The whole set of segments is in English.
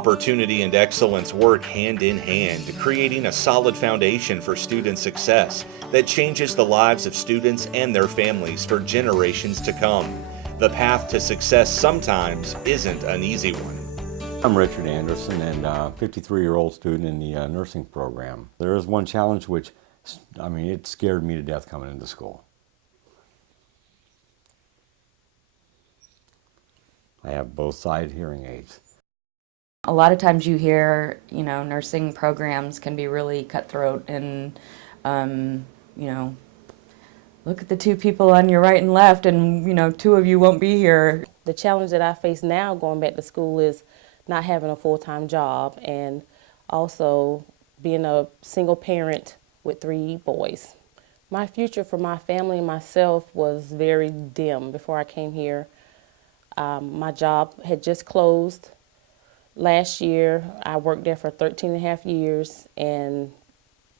Opportunity and excellence work hand in hand, creating a solid foundation for student success that changes the lives of students and their families for generations to come. The path to success sometimes isn't an easy one. I'm Richard Anderson, and a 53-year-old student in the nursing program. There is one challenge which, it scared me to death coming into school. I have both side hearing aids. A lot of times you hear, nursing programs can be really cutthroat and, look at the two people on your right and left and, two of you won't be here. The challenge that I face now going back to school is not having a full-time job and also being a single parent with 3 boys. My future for my family and myself was very dim before I came here. My job had just closed last year. I worked there for 13 and a half years, and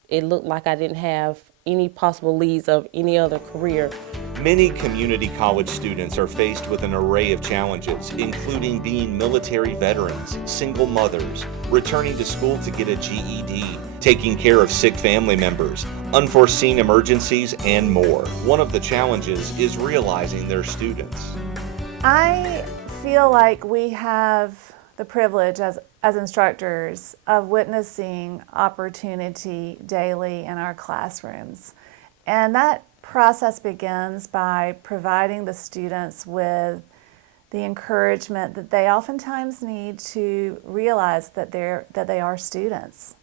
it looked like I didn't have any possible leads of any other career. Many community college students are faced with an array of challenges, including being military veterans, single mothers, returning to school to get a GED, taking care of sick family members, unforeseen emergencies, and more. One of the challenges is realizing they're students. I feel like we have the privilege as instructors of witnessing opportunity daily in our classrooms. And that process begins by providing the students with the encouragement that they oftentimes need to realize that they are students.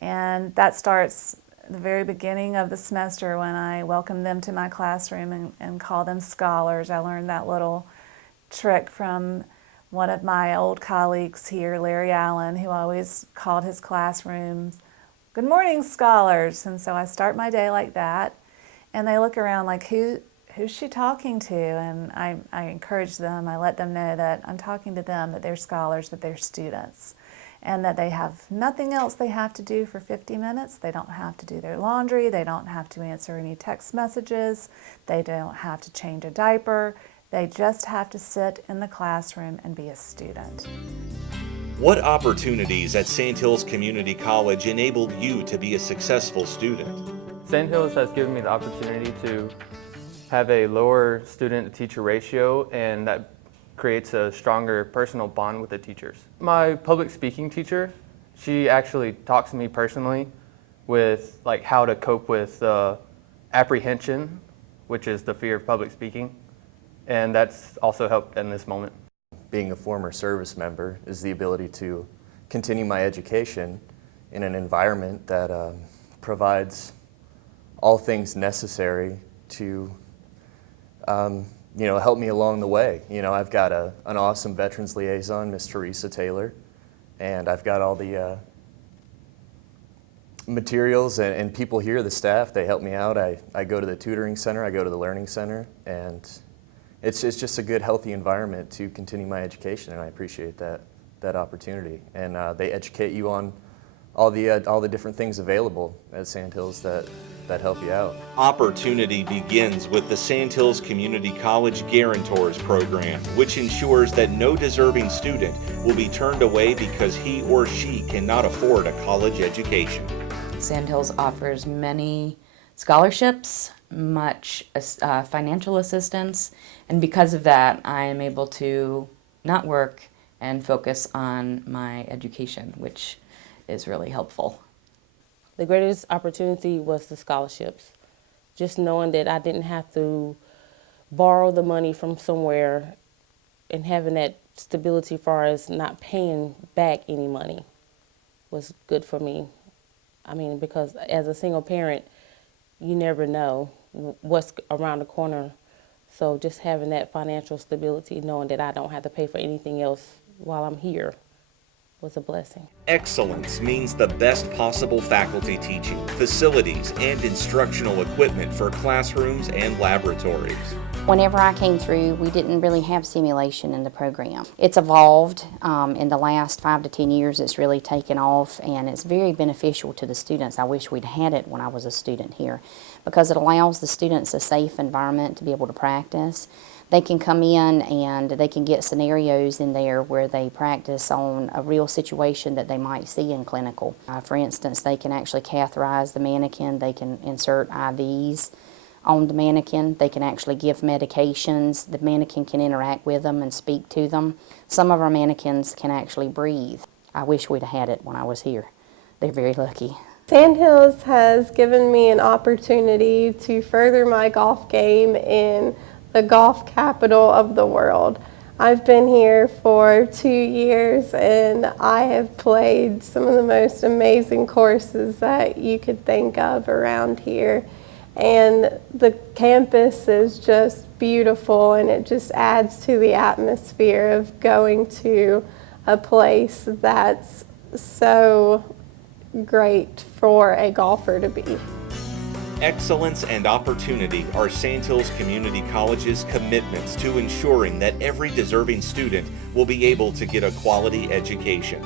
And that starts at the very beginning of the semester when I welcome them to my classroom and call them scholars. I learned that little trick from one of my old colleagues here, Larry Allen, who always called his classrooms, "Good morning, scholars." And so I start my day like that. And they look around like, who's she talking to? And I encourage them, I let them know that I'm talking to them, that they're scholars, that they're students, and that they have nothing else they have to do for 50 minutes. They don't have to do their laundry, they don't have to answer any text messages, they don't have to change a diaper, they just have to sit in the classroom and be a student. What opportunities at Sandhills Community College enabled you to be a successful student? Sandhills has given me the opportunity to have a lower student-to-teacher ratio, and that creates a stronger personal bond with the teachers. My public speaking teacher, she actually talks to me personally with how to cope with apprehension, which is the fear of public speaking, and that's also helped in this moment. Being a former service member is the ability to continue my education in an environment that provides all things necessary to help me along the way. I've got an awesome veterans liaison, Miss Teresa Taylor, and I've got all the materials and people here, the staff, they help me out. I go to the tutoring center, I go to the learning center, and it's just a good, healthy environment to continue my education, and I appreciate that opportunity. And they educate you on all the different things available at Sandhills that help you out. Opportunity begins with the Sandhills Community College Guarantors Program, which ensures that no deserving student will be turned away because he or she cannot afford a college education. Sandhills offers many scholarships, much financial assistance, and because of that, I am able to not work and focus on my education, which is really helpful. The greatest opportunity was the scholarships. Just knowing that I didn't have to borrow the money from somewhere and having that stability as far as not paying back any money was good for me. Because as a single parent, you never know what's around the corner. So just having that financial stability, knowing that I don't have to pay for anything else while I'm here, was a blessing. Excellence means the best possible faculty teaching, facilities, and instructional equipment for classrooms and laboratories. Whenever I came through, we didn't really have simulation in the program. It's evolved in the last 5 to 10 years. It's really taken off, and it's very beneficial to the students. I wish we'd had it when I was a student here, because it allows the students a safe environment to be able to practice. They can come in and they can get scenarios in there where they practice on a real situation that they might see in clinical. For instance, they can actually catheterize the mannequin, they can insert IVs on the mannequin, they can actually give medications, the mannequin can interact with them and speak to them. Some of our mannequins can actually breathe. I wish we'd had it when I was here. They're very lucky. Sandhills has given me an opportunity to further my golf game in the golf capital of the world. I've been here for 2 years and I have played some of the most amazing courses that you could think of around here. And the campus is just beautiful and it just adds to the atmosphere of going to a place that's so great for a golfer to be. Excellence and opportunity are Sandhills Community College's commitments to ensuring that every deserving student will be able to get a quality education.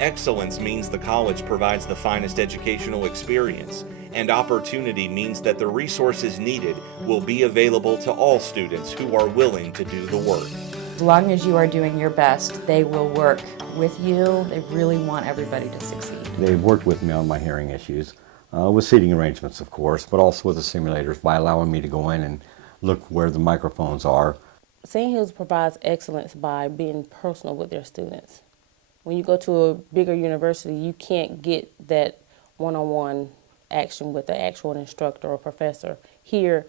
Excellence means the college provides the finest educational experience, and opportunity means that the resources needed will be available to all students who are willing to do the work. As long as you are doing your best, they will work with you. They really want everybody to succeed. They've worked with me on my hearing issues, with seating arrangements of course, but also with the simulators by allowing me to go in and look where the microphones are. Sandhills provides excellence by being personal with their students. When you go to a bigger university, you can't get that one-on-one action with the actual instructor or professor. Here,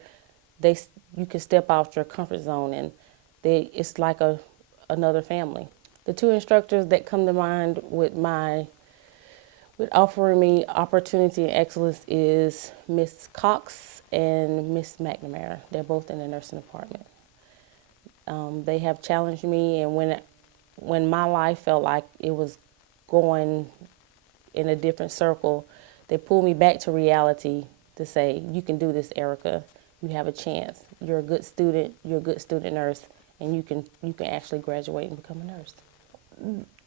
you can step out your comfort zone and it's like another family. The two instructors that come to mind with offering me opportunity and excellence is Miss Cox and Miss McNamara. They're both in the nursing department. They have challenged me, and when my life felt like it was going in a different circle, they pulled me back to reality to say, you can do this, Erica. You have a chance. You're a good student. You're a good student nurse, and you can actually graduate and become a nurse.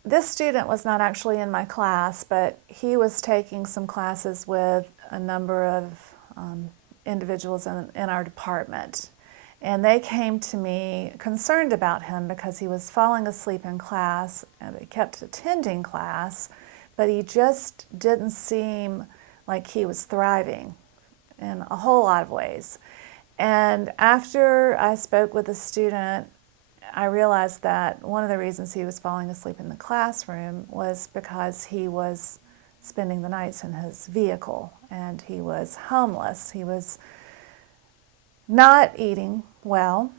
This student was not actually in my class, but he was taking some classes with a number of individuals in our department. And they came to me concerned about him because he was falling asleep in class and he kept attending class, but he just didn't seem like he was thriving in a whole lot of ways. And after I spoke with the student, I realized that one of the reasons he was falling asleep in the classroom was because he was spending the nights in his vehicle and he was homeless. He was not eating well.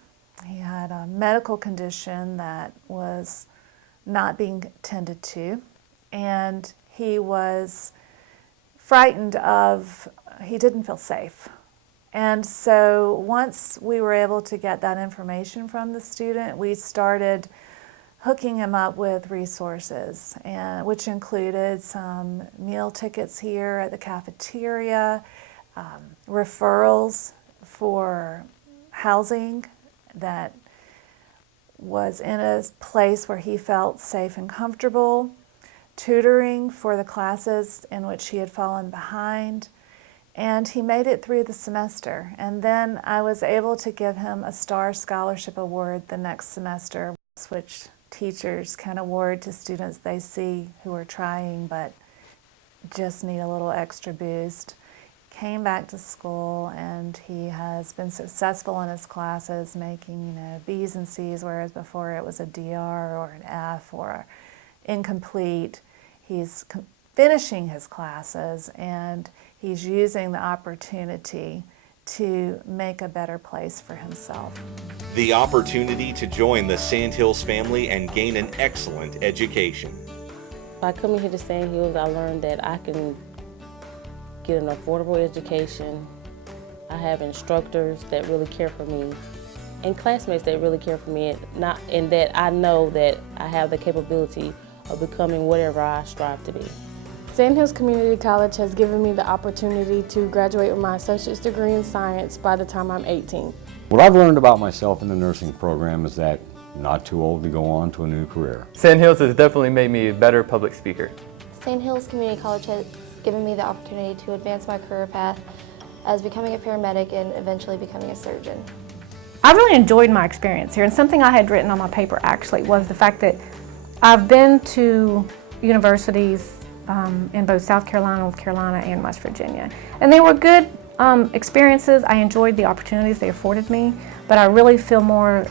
He had a medical condition that was not being tended to, and he was frightened he didn't feel safe. And so once we were able to get that information from the student, we started hooking him up with resources, which included some meal tickets here at the cafeteria, referrals for housing that was in a place where he felt safe and comfortable, tutoring for the classes in which he had fallen behind, and he made it through the semester. And then I was able to give him a STAR Scholarship Award the next semester, which teachers can award to students they see who are trying but just need a little extra boost. Came back to school and he has been successful in his classes, making B's and C's, whereas before it was a DR or an F or incomplete. He's finishing his classes and he's using the opportunity to make a better place for himself. The opportunity to join the Sandhills family and gain an excellent education. By coming here to Sandhills, I learned that I can get an affordable education. I have instructors that really care for me and classmates that really care for me, and that I know that I have the capability of becoming whatever I strive to be. Sandhills Community College has given me the opportunity to graduate with my associate's degree in science by the time I'm 18. What I've learned about myself in the nursing program is that I'm not too old to go on to a new career. Sandhills has definitely made me a better public speaker. Sandhills Community College has given me the opportunity to advance my career path as becoming a paramedic and eventually becoming a surgeon. I really enjoyed my experience here, and something I had written on my paper actually was the fact that I've been to universities in both South Carolina, North Carolina, and West Virginia, and they were good experiences. I enjoyed the opportunities they afforded me, but I really feel more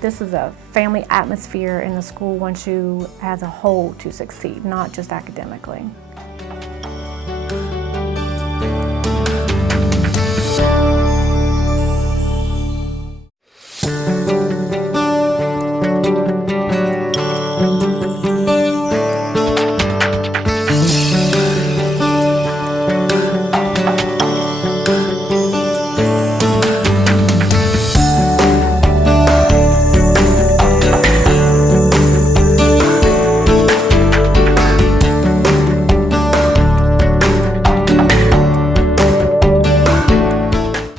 this is a family atmosphere, and the school wants you as a whole to succeed, not just academically.